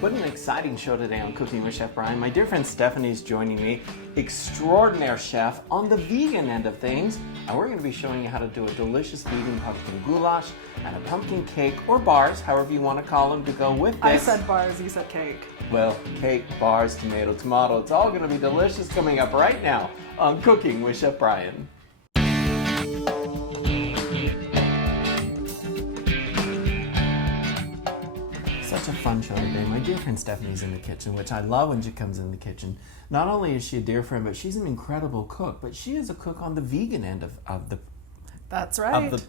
What an exciting show today on Cooking with Chef Bryan. My dear friend Stephanie's joining me, extraordinaire chef on the vegan end of things. And we're going to be showing you how to do a delicious vegan pumpkin goulash and a pumpkin cake, or bars, however you want to call them, to go with this. I said bars, you said cake. Well, cake, bars, tomato, tomato. It's all going to be delicious coming up right now on Cooking with Chef Bryan. Such a fun show today. My dear friend Stephanie's in the kitchen, which I love when she comes in the kitchen. Not only is she a dear friend, but she's an incredible cook. But she is a cook on the vegan end of the That's right. of the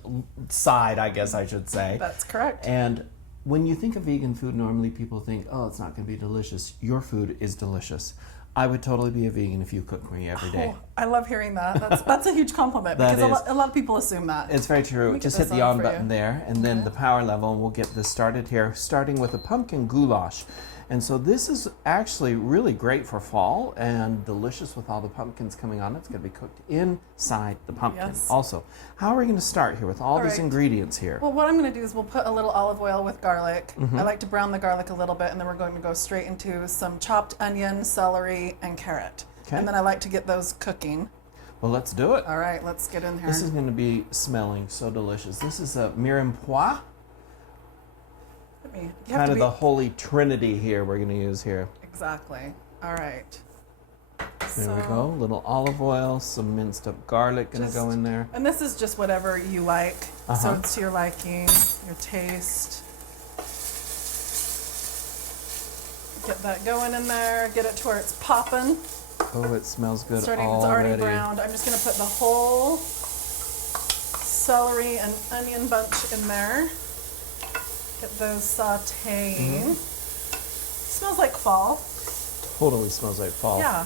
side, I guess I should say. That's correct. And when you think of vegan food, normally people think, oh, it's not going to be delicious. Your food is delicious. I would totally be a vegan if you cooked me every day. Oh, I love hearing that. That's a huge compliment because a lot of people assume that. It's very true. Just hit the on button there and then the power level, and we'll get this started here, starting with a pumpkin goulash. And so this is actually really great for fall and delicious with all the pumpkins coming on. It's going to be cooked inside the pumpkin. Yes. Also, how are we going to start here with all these ingredients here? Well, what I'm going to do is we'll put a little olive oil with garlic. I like to brown the garlic a little bit, and then we're going to go straight into some chopped onion, celery, and carrot. Okay. And then I like to get those cooking. Well, let's do it. All right, let's get in here. This is going to be smelling so delicious. This is a mirepoix. Kind of the holy trinity here we're going to use here. Exactly. All right. There we go. A little olive oil, some minced up garlic going to go in there. And this is just whatever you like. So it's to your liking, your taste. Get that going in there. Get it to where it's popping. Oh, it smells good already. It's already browned. I'm just going to put the whole celery and onion bunch in there. Get those sauteing. Smells like fall. Totally smells like fall. Yeah.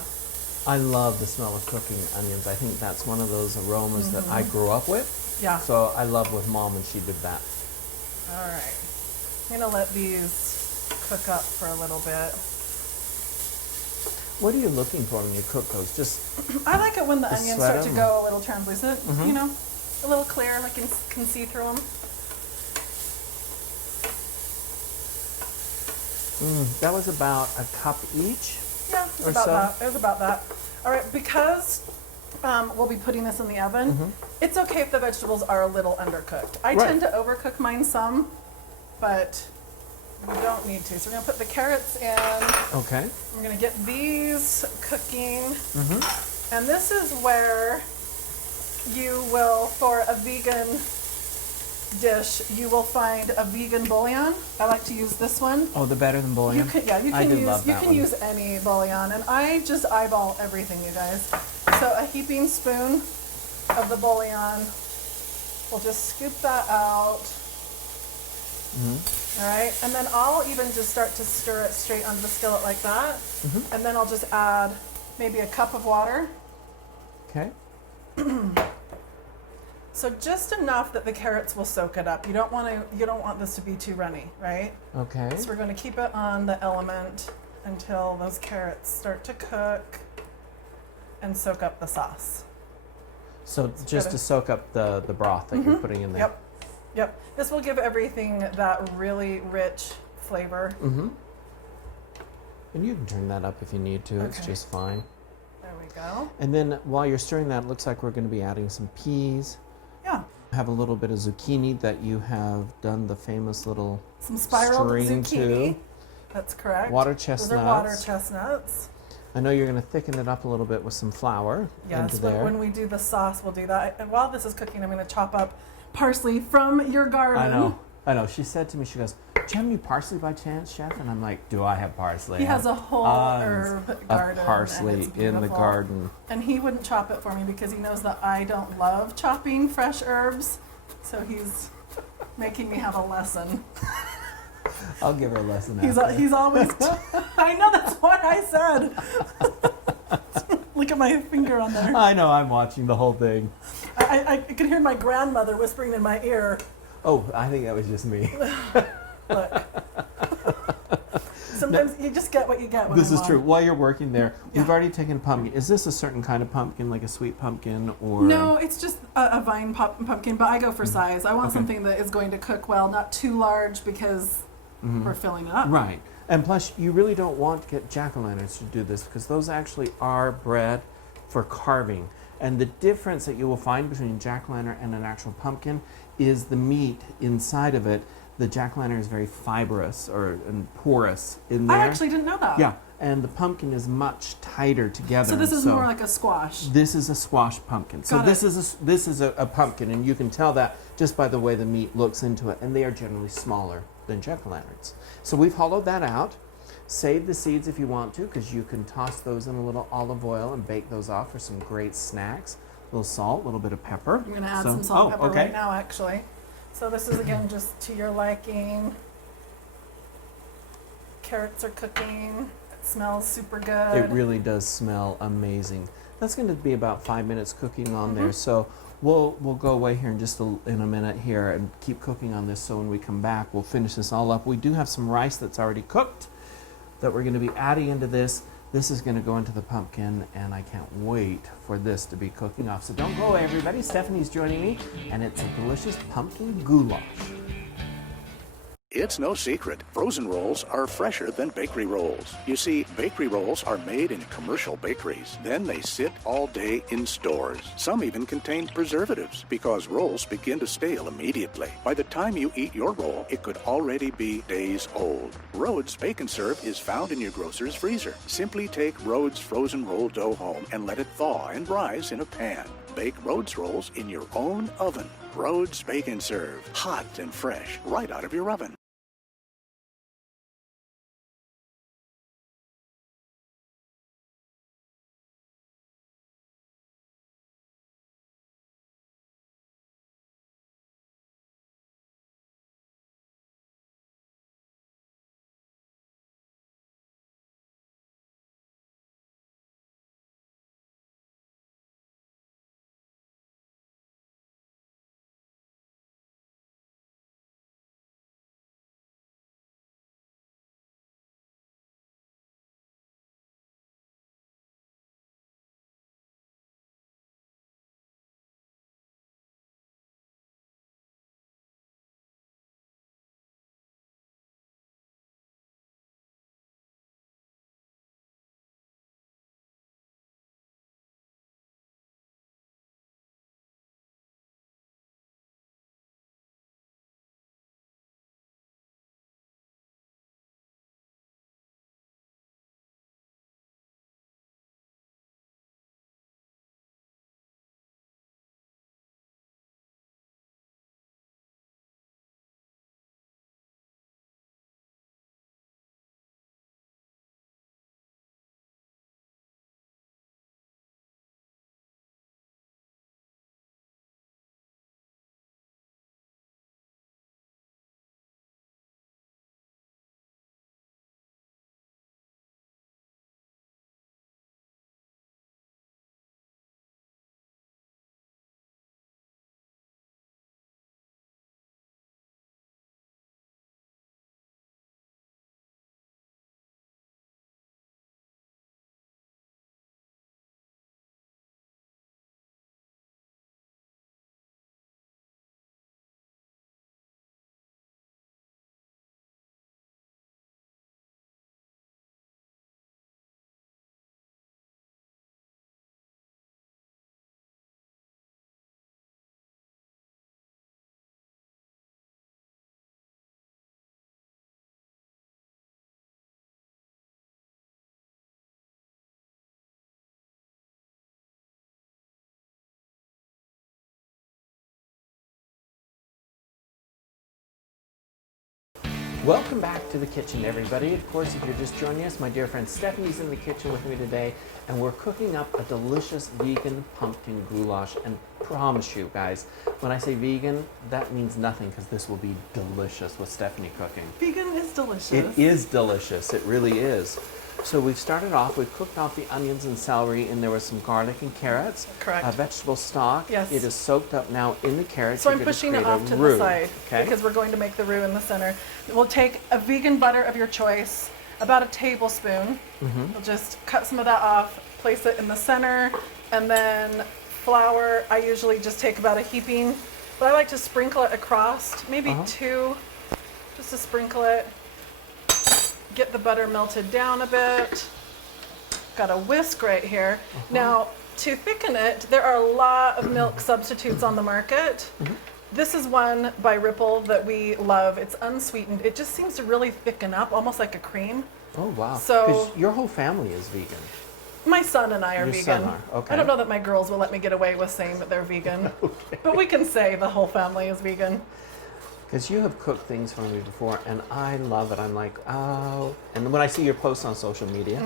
I love the smell of cooking onions. I think that's one of those aromas that I grew up with. Yeah. So I love with Mom when she did that. All right. I'm going to let these cook up for a little bit. What are you looking for when you cook those? Just I like it when the onions start to them? go a little translucent, you know, a little clear, like you can see through them. That was about a cup each. Yeah, it was about that. It was about that. All right, because we'll be putting this in the oven, it's okay if the vegetables are a little undercooked. I tend to overcook mine some, but you don't need to. So we're going to put the carrots in. Okay. We're going to get these cooking. And this is where you will, for a vegan dish, you will find a vegan bouillon. I like to use this one. Oh, the better than bouillon? You can use any bouillon, and I just eyeball everything, you guys. So a heaping spoon of the bouillon. We'll just scoop that out. All right, and then I'll even just start to stir it straight onto the skillet like that. And then I'll just add maybe a cup of water. Okay. So just enough that the carrots will soak it up. You don't want this to be too runny, right? Okay. So we're going to keep it on the element until those carrots start to cook and soak up the sauce. So just to soak up the broth that you're putting in there. Yep. This will give everything that really rich flavor. And you can turn that up if you need to. It's just fine. There we go. And then while you're stirring that, it looks like we're going to be adding some peas. Yeah. Have a little bit of zucchini that you have done the famous little some spiraled string zucchini. to. That's correct. Water chestnuts. Those are water chestnuts. I know you're going to thicken it up a little bit with some flour. Yes, into but there. when we do the sauce, we'll do that. And while this is cooking, I'm going to chop up parsley from your garden. I know. She said to me, she goes, "Do you have any parsley by chance, Chef?" And I'm like, "Do I have parsley?" He has a whole herb garden. Of parsley in the garden. And he wouldn't chop it for me because he knows that I don't love chopping fresh herbs. So he's making me have a lesson. I'll give her a lesson. He's always. I know, that's what I said. Look at my finger on there. I know. I'm watching the whole thing. I could hear my grandmother whispering in my ear. Oh, I think that was just me. Look. Sometimes you just get what you get when This I'm is on. true. While you're working there, we've already taken pumpkin. Is this a certain kind of pumpkin, like a sweet pumpkin, or? No, it's just a vine pumpkin, but I go for size. I want something that is going to cook well, not too large because we're filling it up. Right. And plus, you really don't want to get jack-o'-lanterns to do this because those actually are bred for carving. And the difference that you will find between jack-o'-lantern and an actual pumpkin is the meat inside of it. The jack-o'-lantern is very fibrous and porous in there. I actually didn't know that. Yeah, and the pumpkin is much tighter together. So this is more like a squash. This is a squash pumpkin. So this is a pumpkin, and you can tell that just by the way the meat looks into it. And they are generally smaller than jack-o'-lanterns. So we've hollowed that out. Save the seeds if you want to, because you can toss those in a little olive oil and bake those off for some great snacks. A little salt, a little bit of pepper. I'm going to add some salt and pepper right now, actually. So this is, again, just to your liking. Carrots are cooking. It smells super good. It really does smell amazing. That's going to be about 5 minutes cooking on there. So we'll go away here in a minute here and keep cooking on this. So when we come back, we'll finish this all up. We do have some rice that's already cooked that we're going to be adding into this. This is going to go into the pumpkin, and I can't wait for this to be cooking off. So don't go away, everybody. Stephanie's joining me, and it's a delicious pumpkin goulash. It's no secret, frozen rolls are fresher than bakery rolls. You see, bakery rolls are made in commercial bakeries. Then they sit all day in stores. Some even contain preservatives because rolls begin to stale immediately. By the time you eat your roll, it could already be days old. Rhodes Bake and Serve is found in your grocer's freezer. Simply take Rhodes frozen roll dough home and let it thaw and rise in a pan. Bake Rhodes rolls in your own oven. Rhodes Bake and Serve, hot and fresh, right out of your oven. Welcome back to the kitchen, everybody. Of course, if you're just joining us, my dear friend Stephanie's in the kitchen with me today, and we're cooking up a delicious vegan pumpkin goulash. And promise you guys, when I say vegan, that means nothing, because this will be delicious with Stephanie cooking. Vegan is delicious. It is delicious. It really is. So we've started off, we've cooked off the onions and celery, and there was some garlic and carrots. Correct. Vegetable stock. Yes. It is soaked up now in the carrots. So You're I'm gonna pushing it create a off to roux, the side, okay? because we're going to make the roux in the center. We'll take a vegan butter of your choice, about a tablespoon. We'll just cut some of that off, place it in the center, and then flour. I usually just take about a heaping, but I like to sprinkle it across, maybe two, just to sprinkle it. get the butter melted down a bit. Got a whisk right here. Now, to thicken it, there are a lot of milk substitutes on the market. This is one by Ripple that we love. It's unsweetened. It just seems to really thicken up, almost like a cream. Oh, wow. So- 'Cause your whole family is vegan. My son and I are Your vegan. son are, okay. I don't know that my girls will let me get away with saying that they're vegan. But we can say the whole family is vegan. Because you have cooked things for me before, and I love it. I'm like, oh. And when I see your posts on social media,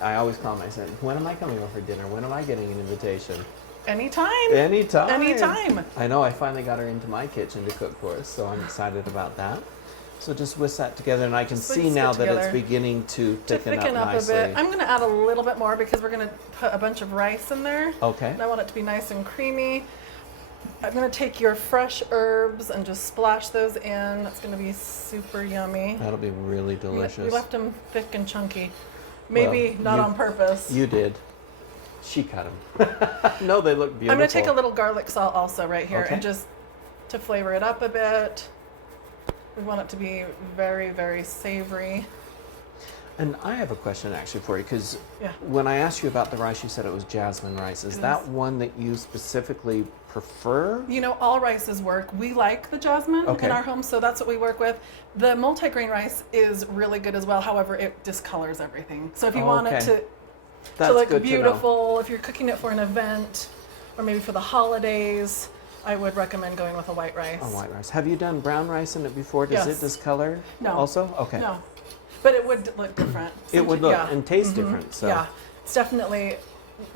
I always call myself, when am I coming over for dinner? When am I getting an invitation? Anytime. Anytime. Anytime. I know, I finally got her into my kitchen to cook for us, so I'm excited about that. So just whisk that together, and I can see whisk it now that it's together. beginning to thicken up a nicely. bit. I'm going to add a little bit more because we're going to put a bunch of rice in there. Okay. And I want it to be nice and creamy. I'm going to take your fresh herbs and just splash those in. That's going to be super yummy. That'll be really delicious. We left them thick and chunky. Maybe Well, not on purpose. You did. She cut them. No, they look beautiful. I'm going to take a little garlic salt also right here Okay. and just to flavor it up a bit. We want it to be very, very savory. And I have a question actually for you, because Yeah. when I asked you about the rice, you said it was jasmine rice. Is that one that you specifically prefer? You know, all rices work. We like the jasmine Okay. in our home, so that's what we work with. The multigrain rice is really good as well. However, it discolors everything. So if you want it Okay. to That's look good to know. beautiful, if you're cooking it for an event or maybe for the holidays, I would recommend going with a white rice. Oh, white rice. Have you done brown rice in it before? Does Yes. it discolor? No. Also? Okay. No, but it would look different. It would look Yeah. and taste different. So. Yeah, it's definitely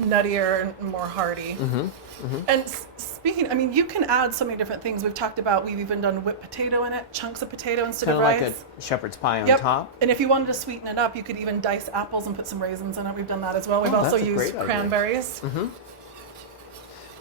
nuttier and more hearty. And speaking, I mean, you can add so many different things. We've talked about, we've even done whipped potato in it, chunks of potato instead Kind of of rice. like a shepherd's pie on Yep. top. And if you wanted to sweeten it up, you could even dice apples and put some raisins in it. We've done that as well. We've Oh, also that's a used great idea. cranberries.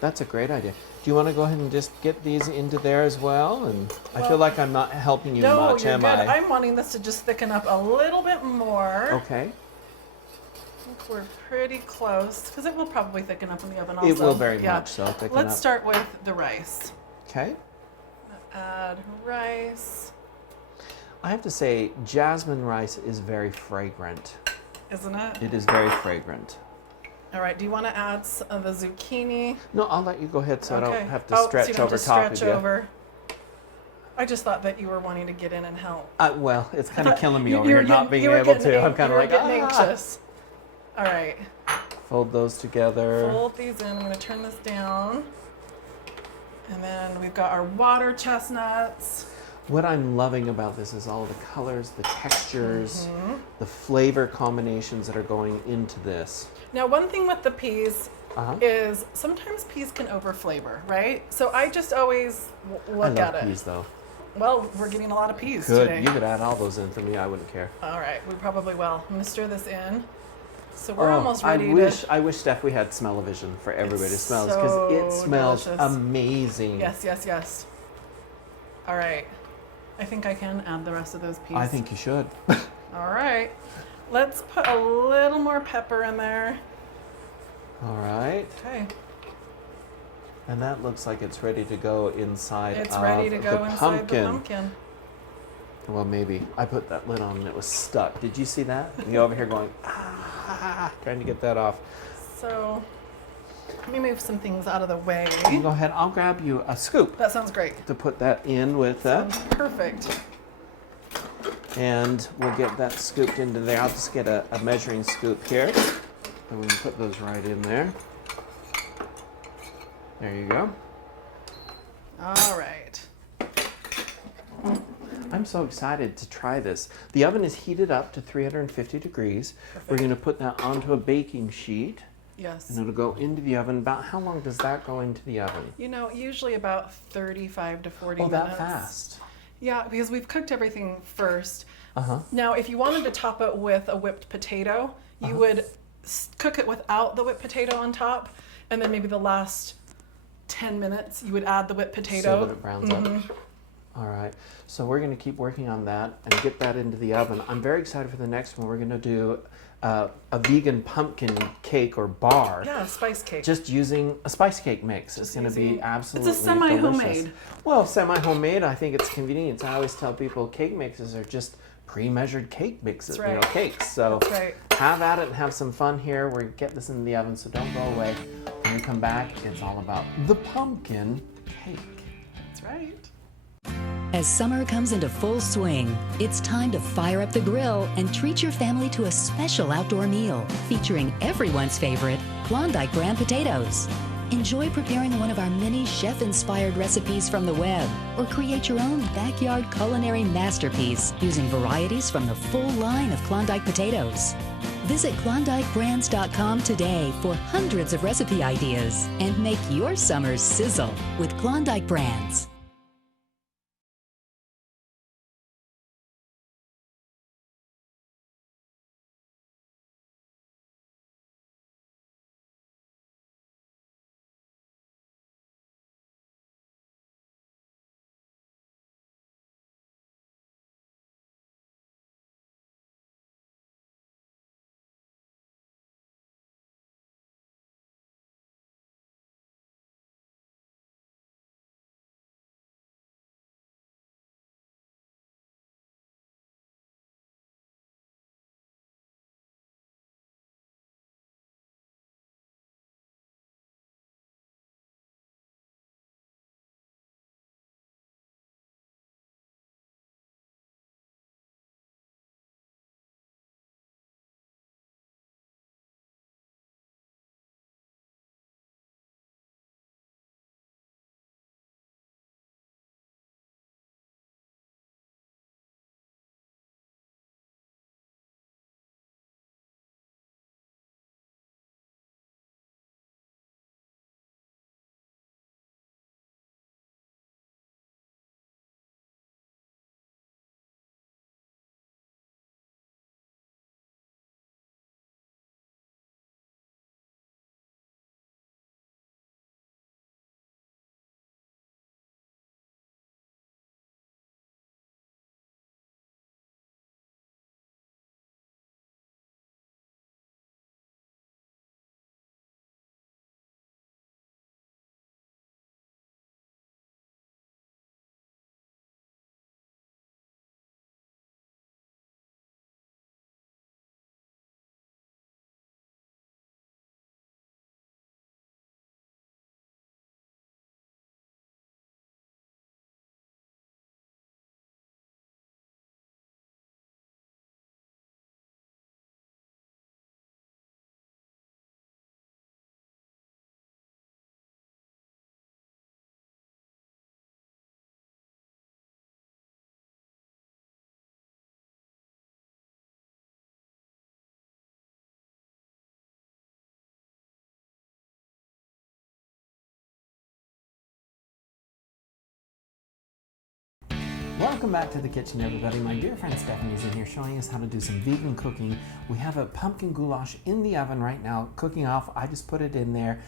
That's a great idea. Do you want to go ahead and just get these into there as well? And I feel like I'm not helping you No, much, you're am good. I? I'm wanting this to just thicken up a little bit more. Okay. I think we're pretty close because it will probably thicken up in the oven also. It will very Yeah. much so. Thicken Let's up. start with the rice. Okay. Add rice, I have to say, jasmine rice is very fragrant. isn't it? It is very fragrant. All right, do you want to add the zucchini? No, I'll let you go ahead so I Okay. don't have to Oh, so stretch you don't over have to top stretch of you. over. I just thought that you were wanting to get in and help. Well, it's kind of killing me You- over you here were not getting- being you were able getting to. ang- I'm kind you of were like, getting ah. anxious. All right, Fold those together. fold these in. I'm going to turn this down. And then we've got our water chestnuts. What I'm loving about this is all the colors, the textures, Mm-hmm. the flavor combinations that are going into this. Now, one thing with the peas Uh-huh. is sometimes peas can overflavor, right? So I just always I look love at it. peas though. Well, we're getting a lot of peas Good. today. You could add all those in for me. I wouldn't care. All right, we probably will. I'm going to stir this in. So we're almost ready I wish, Steph, we had smell-o-vision for everybody to It's smell because it so smells delicious. amazing. Yes, yes, yes. All right. I think I can add the rest of those peas. I think you should. All right. Let's put a little more pepper in there. All right. Okay. And that looks like it's ready to go inside It's of ready to go the inside pumpkin. the pumpkin. Well, maybe. I put that lid on and it was stuck. Did you see that? You over here going, trying to get that off. So let me move some things out of the way. You go ahead. I'll grab you a scoop That sounds great. to put that in with that. Sounds perfect. And we'll get that scooped into there. I'll just get a measuring scoop here. And we can put those right in there. There you go. All right. I'm so excited to try this. The oven is heated up to 350 degrees. We're going to put that onto a baking sheet. Yes. And it'll go into the oven. About how long does that go into the oven? You know, usually about 35 to 40 Oh, minutes. that fast. Yeah, because we've cooked everything first. Uh-huh. Now, if you wanted to top it with a whipped potato, you would cook it without the whipped potato on top, and then maybe the last 10 minutes you would add the whipped potato. So that it browns up. All right. So we're going to keep working on that and get that into the oven. I'm very excited for the next one. We're going to do a vegan pumpkin cake or bar. Yeah, spice cake. Just using a spice cake mix. It's going to be using- absolutely It's a semi-homemade. delicious. Well, semi-homemade, I think it's convenient. I always tell people cake mixes are just pre-measured cake mixes, That's right. cakes. So That's right. have at it and have some fun here. We're getting this in the oven, so don't go away. When we come back, it's all about the pumpkin cake. That's right. As summer comes into full swing, it's time to fire up the grill and treat your family to a special outdoor meal featuring everyone's favorite Klondike brand potatoes. Enjoy preparing one of our many chef-inspired recipes from the web, or create your own backyard culinary masterpiece using varieties from the full line of Klondike potatoes. Visit KlondikeBrands.com today for hundreds of recipe ideas and make your summers sizzle with Klondike Brands. Welcome back to the kitchen, everybody. My dear friend Stephanie's in here showing us how to do some vegan cooking. We have a pumpkin goulash in the oven right now, cooking off. I just put it in there.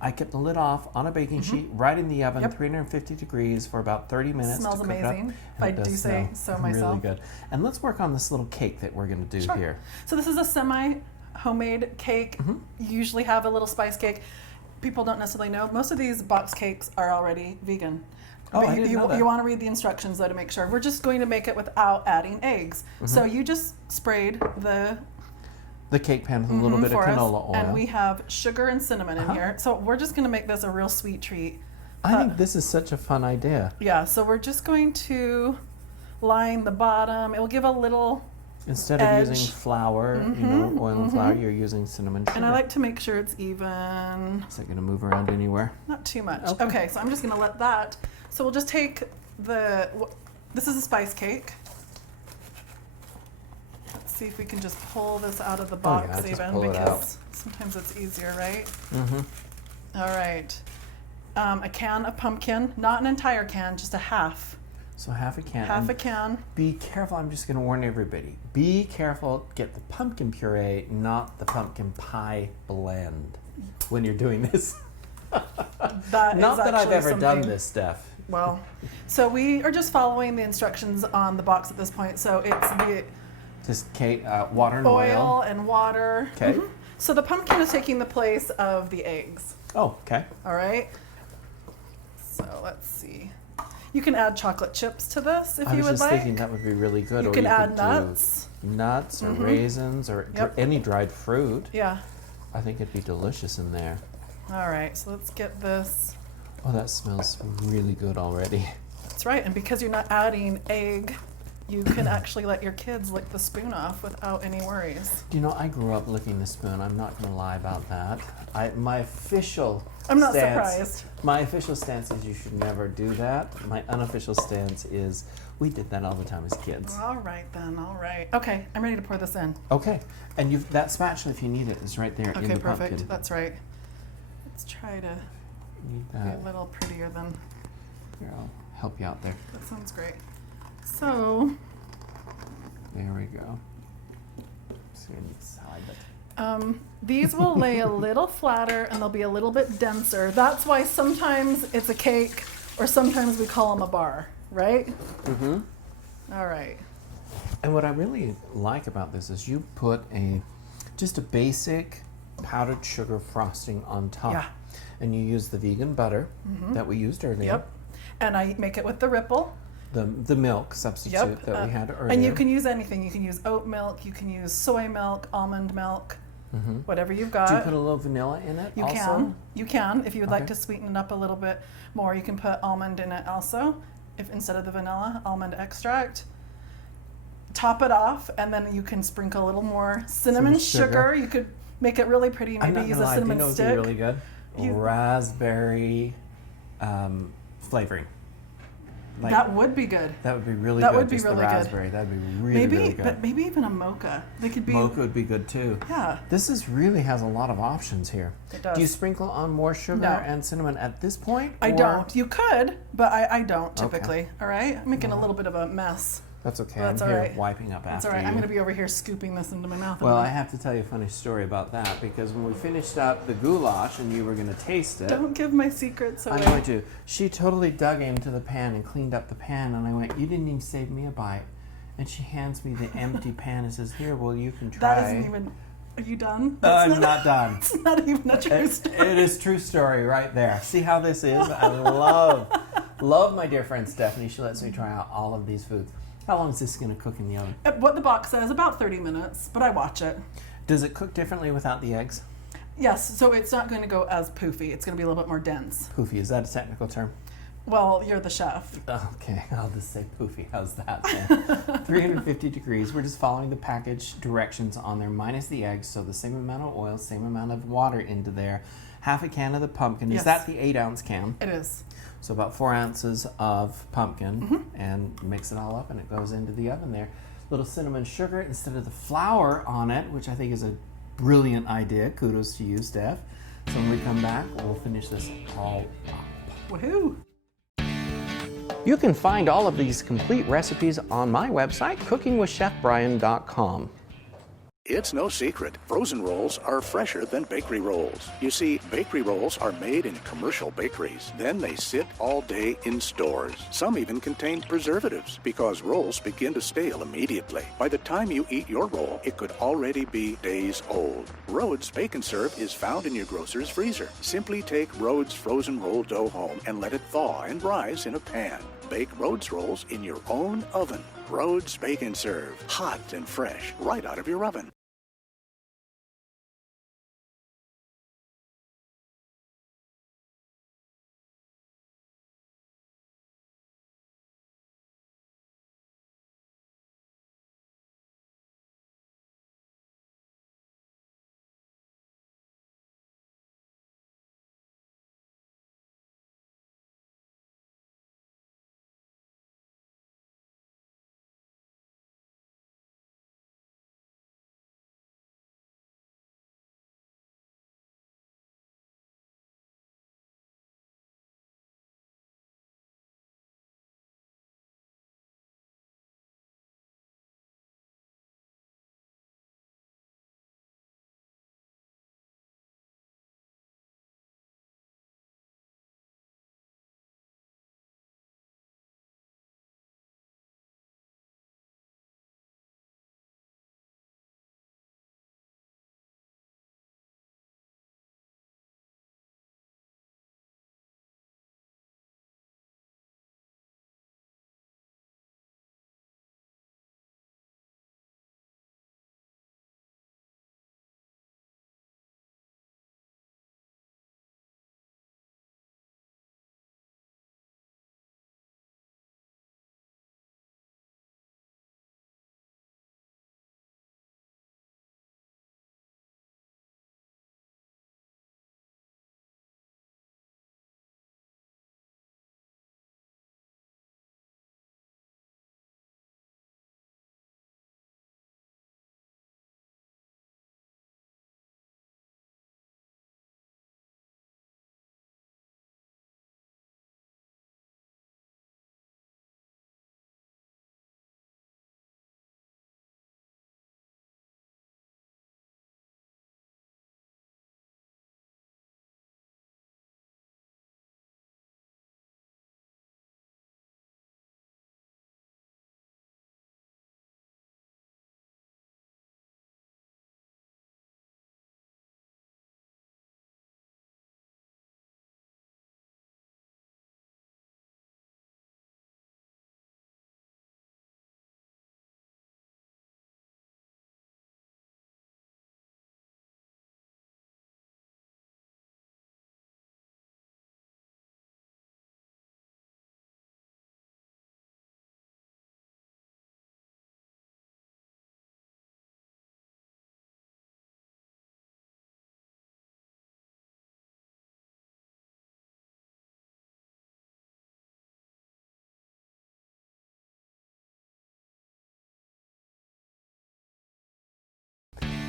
I kept the lid off on a baking sheet right in the oven, 350 degrees for about 30 minutes. Smells to cook amazing, it up. if I do say so myself. Really good. And let's work on this little cake that we're going to do here. So this is a semi-homemade cake. You usually have a little spice cake. People don't necessarily know. Most of these box cakes are already vegan. Oh, But I didn't know that. you want to read the instructions though to make sure. We're just going to make it without adding eggs. So you just sprayed the cake pan with a little bit of for us, canola oil. and we have sugar and cinnamon in here. So we're just going to make this a real sweet treat. I think this is such a fun idea. Yeah, so we're just going to line the bottom. It will give a little Instead edge. of using flour, oil and flour, you're using cinnamon sugar. And I like to make sure it's even, Is that going to move around anywhere? not too much. Okay. Okay, so I'm just going to let that. So we'll just take this is a spice cake. Let's see if we can just pull this out of the box just even, pull it because sometimes it's easier, right? All right. A can of pumpkin, not an entire can, just a half. So half a can. Half And a can. Be careful, I'm just going to warn everybody. Be careful, get the pumpkin puree, not the pumpkin pie blend when you're doing this. That Not is that I've actually ever done something- this stuff. Well, so we are just following the instructions on the box at this point. So it's the Just cake, water and oil oil. and water. Okay. So the pumpkin is taking the place of the eggs. Oh, okay. All right. So let's see. You can add chocolate chips to this if I you was would just like. thinking that would be really good. You or can you add could nuts. do nuts or raisins or Yep. any dried fruit. Yeah. I think it'd be delicious in there. All right, so let's get this. Oh, that smells really good already. That's right, and because you're not adding egg, you can actually let your kids lick the spoon off without any worries. Do you know, I grew up licking the spoon. I'm not going to lie about that. My official I'm not stance, surprised. My official stance is you should never do that. My unofficial stance is we did that all the time as kids. All right then, all right. Okay, I'm ready to pour this in. Okay, and that spatula, if you need it, is right there in Okay, the perfect. pumpkin. That's right. Let's try to Need be that. a little prettier than. Here, I'll help you out there. That sounds great. So, There we go. So I need to slide it. these will lay a little flatter and they'll be a little bit denser. That's why sometimes it's a cake or sometimes we call them a bar, right? Mm-hmm. All right. And what I really like about this is you put just a basic powdered sugar frosting on top. Yeah. And you use the vegan butter that we used earlier. Yep. And I make it with the ripple. The milk substitute Yep. that we had earlier. And you can use anything. You can use oat milk, you can use soy milk, almond milk, whatever you've got. Do you put a little vanilla in it You also? can. You can. If you would like Okay. to sweeten it up a little bit more, you can put almond in it also. If instead of the vanilla, almond extract. Top it off, and then you can sprinkle a little more cinnamon sugar. You could make it really pretty. I'm Maybe not use gonna a lie, do you cinnamon know what'd stick. be really good? You- Raspberry flavoring. Like, That would be good. that would be really that good. would be Just really the good. raspberry. That'd be really, Maybe, really good. but maybe even a mocha. They could be. Mocha would be good too. Yeah. This really has a lot of options here. It does. Do you sprinkle on more sugar No. and cinnamon at this point? I or- don't. You could, but I don't typically. All right. I'm making a little bit of a mess. That's okay. That's I'm all here right. wiping up That's after all right. you. I'm going to be over here scooping this into my mouth. Well, I have to tell you a funny story about that because when we finished up the goulash and you were going to taste it, Don't give my secrets away. I'm going to. She totally dug into the pan and cleaned up the pan, and I went, "You didn't even save me a bite." And she hands me the empty pan and says, "Here, well, you can try." That isn't even. Are you done? I'm not done. It's not even a true story. It is true story right there. See how this is? I love my dear friend Stephanie. She lets me try out all of these foods. How long is this going to cook in the oven? What the box says, about 30 minutes, but I watch it. Does it cook differently without the eggs? Yes, so it's not going to go as poofy. It's going to be a little bit more dense. Poofy, is that a technical term? Well, you're the chef. Okay, I'll just say poofy. How's that then? 350 degrees. We're just following the package directions on there, minus the eggs. So the same amount of oil, same amount of water into there. Half a can of the pumpkin. Yes. Is that the 8-ounce can? It is. So about 4 ounces of pumpkin, and mix it all up, and it goes into the oven there. Little cinnamon sugar instead of the flour on it, which I think is a brilliant idea. Kudos to you, Steph. So when we come back, we'll finish this all up. Woohoo! You can find all of these complete recipes on my website, cookingwithchefbryan.com. It's no secret, frozen rolls are fresher than bakery rolls. You see, bakery rolls are made in commercial bakeries. Then they sit all day in stores. Some even contain preservatives because rolls begin to stale immediately. By the time you eat your roll, it could already be days old. Rhodes Bake and Serve is found in your grocer's freezer. Simply take Rhodes frozen roll dough home and let it thaw and rise in a pan. Bake Rhodes rolls in your own oven. Rhodes Bake and Serve, hot and fresh, right out of your oven.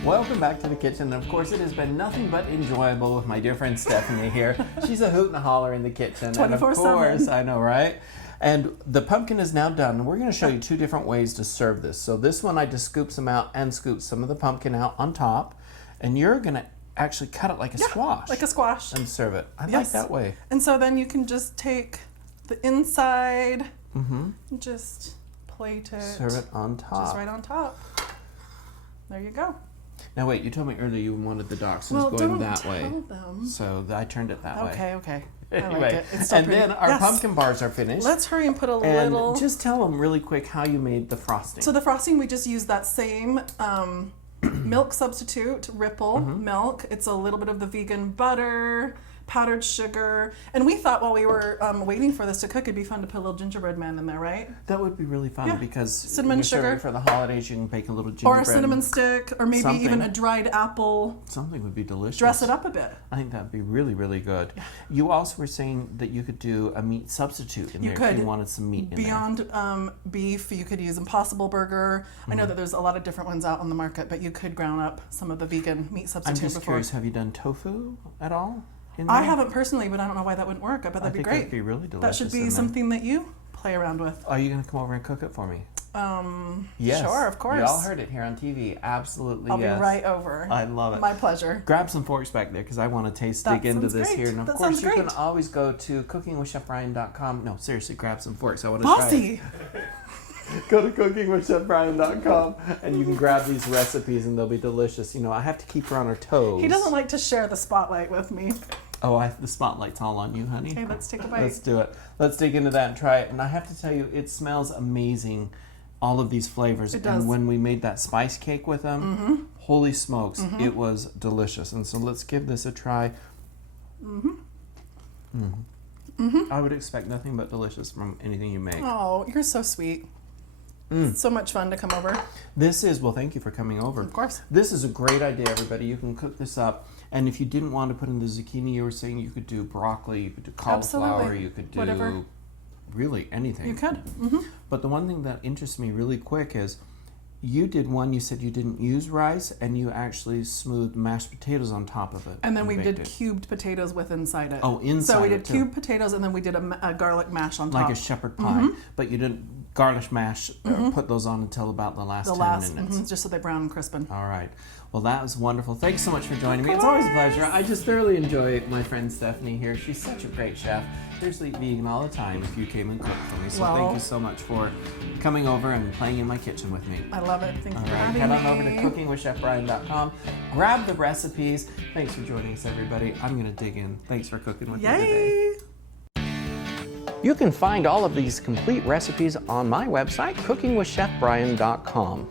Welcome back to the kitchen. And of course, it has been nothing but enjoyable with my dear friend Stephanie here. She's a hoot and a holler in the kitchen. 24/7. And of course, I know, right? And the pumpkin is now done. And we're going to show you two different ways to serve this. So this one, I just scoop some out and scoop some of the pumpkin out on top. And you're going to actually cut it like a squash. Like a squash. And serve it. I like Yes. that way. And so then you can just take the inside and just plate it. Serve it on top. Just right on top. There you go. Now wait, you told me earlier you wanted the dachshunds Well, going don't that tell way. them. So I turned it that way. Okay. I Anyway, like it. It's still and pretty. then our Yes. pumpkin bars are finished. Let's hurry and put a and little. just tell them really quick how you made the frosting. So the frosting, we just used that same milk substitute, Ripple milk. It's a little bit of the vegan butter, powdered sugar. And we thought while we were waiting for this to cook, it'd be fun to put a little gingerbread man in there, right? That would be really fun Yeah. because Cinnamon you're serving sugar. for the holidays. You can bake a little Or gingerbread. a cinnamon stick, or maybe Something. even a dried apple. Something would be delicious. Dress it up a bit. I think that'd be really, really good. You also were saying that you could do a meat substitute in You there could. if you wanted some meat in there. Beyond beef, you could use Impossible Burger. I know that there's a lot of different ones out on the market, but you could ground up some of the vegan meat I'm substitute just before. curious, have you done tofu at all in I there? haven't personally, but I don't know why that wouldn't work. I bet that'd be think great. that'd be really delicious. That should in be there. something that you play around with. Are you going to come over and cook it for me? Yes. Sure, of course. Y'all heard it here on TV. Absolutely, I'll yes. be right over. I love it. My pleasure. Grab some forks back there because I want to That dig into sounds this great. here. And of That course, sounds you can great. always go to cookingwithchefbryan.com. No, seriously, grab some forks. I want to try Bossy! it. Go to cookingwithchefbryan.com and you can grab these recipes and they'll be delicious. You know, I have to keep her on her toes. He doesn't like to share the spotlight with me. Oh, the spotlight's all on you, honey. Okay, let's take a bite. Let's do it. Let's dig into that and try it. And I have to tell you, it smells amazing. All of these flavors. It does. And when we made that spice cake with them, holy smokes, it was delicious. And so let's give this a try. I would expect nothing but delicious from anything you make. Oh, you're so sweet. It's so much fun to come over. This is, well, thank you for coming over. Of course. This is a great idea, everybody. You can cook this up. And if you didn't want to put in the zucchini, you were saying you could do broccoli, you could do cauliflower, Absolutely. you could do Whatever. really anything. You could. But the one thing that interests me really quick is you did one, you said you didn't use rice, and you actually smoothed mashed potatoes on top of it. And then we baked did it. cubed potatoes with inside it. Oh, inside So we it, did too. cubed potatoes, and then we did a garlic mash on top. Like a shepherd pie. But you didn't garnish mash, put those on until about the last 10 minutes. just so they brown and crispen. All right. Well, that was wonderful. Thanks so much for joining me. It's always a pleasure. I just thoroughly enjoy my friend Stephanie here. She's such a great chef. Seriously, vegan all the time if you came and cooked for me. So Well, thank you so much for coming over and playing in my kitchen with me. I love it. Thank you All for right, having head me. on over to cookingwithchefbryan.com. Grab the recipes. Thanks for joining us, everybody. I'm going to dig in. Thanks for cooking with me today. Yay! You can find all of these complete recipes on my website, cookingwithchefbryan.com.